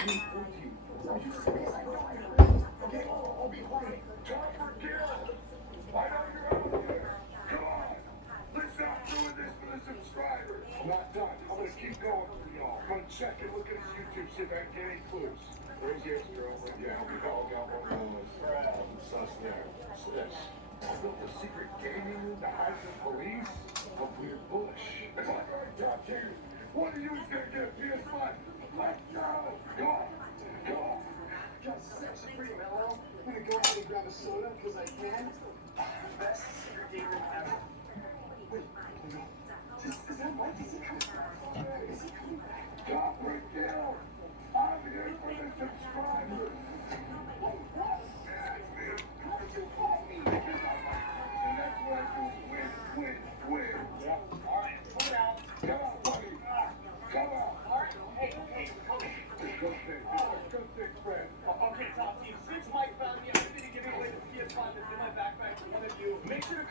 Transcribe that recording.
Okay, I'll be quiet. Time for Gil. I know you're out there. Come on. Let's not ruin this for the subscribers. I'm not done. I'm gonna keep going for y'all. I'm gonna check and look at his YouTube, see if I can get any clues. There's your girlfriend. Yeah, we all got one of those. Sus there. Sus. Built a secret gaming room to hide from police? A weird bush. It's like I told you. One of you is gonna get a PS5. Let's go. Go on. Go on. Just section pretty mellow. I'm gonna go out and grab a soda because I can. Best secret game room ever. Wait, no. Is that Mike? Is he coming back? Is he coming back? Stop right there. I'm here for the subscribers. Wait, what? That's me. How did you call me? Because I'm like, and that's what I do. Win. Yeah. All right, put it out. Come on, buddy. Come on. All right. Hey, okay. Go six, friend. Okay, top team. Since Mike found me, I'm going to be giving away the PS5 that's in my backpack to one of you. Make sure to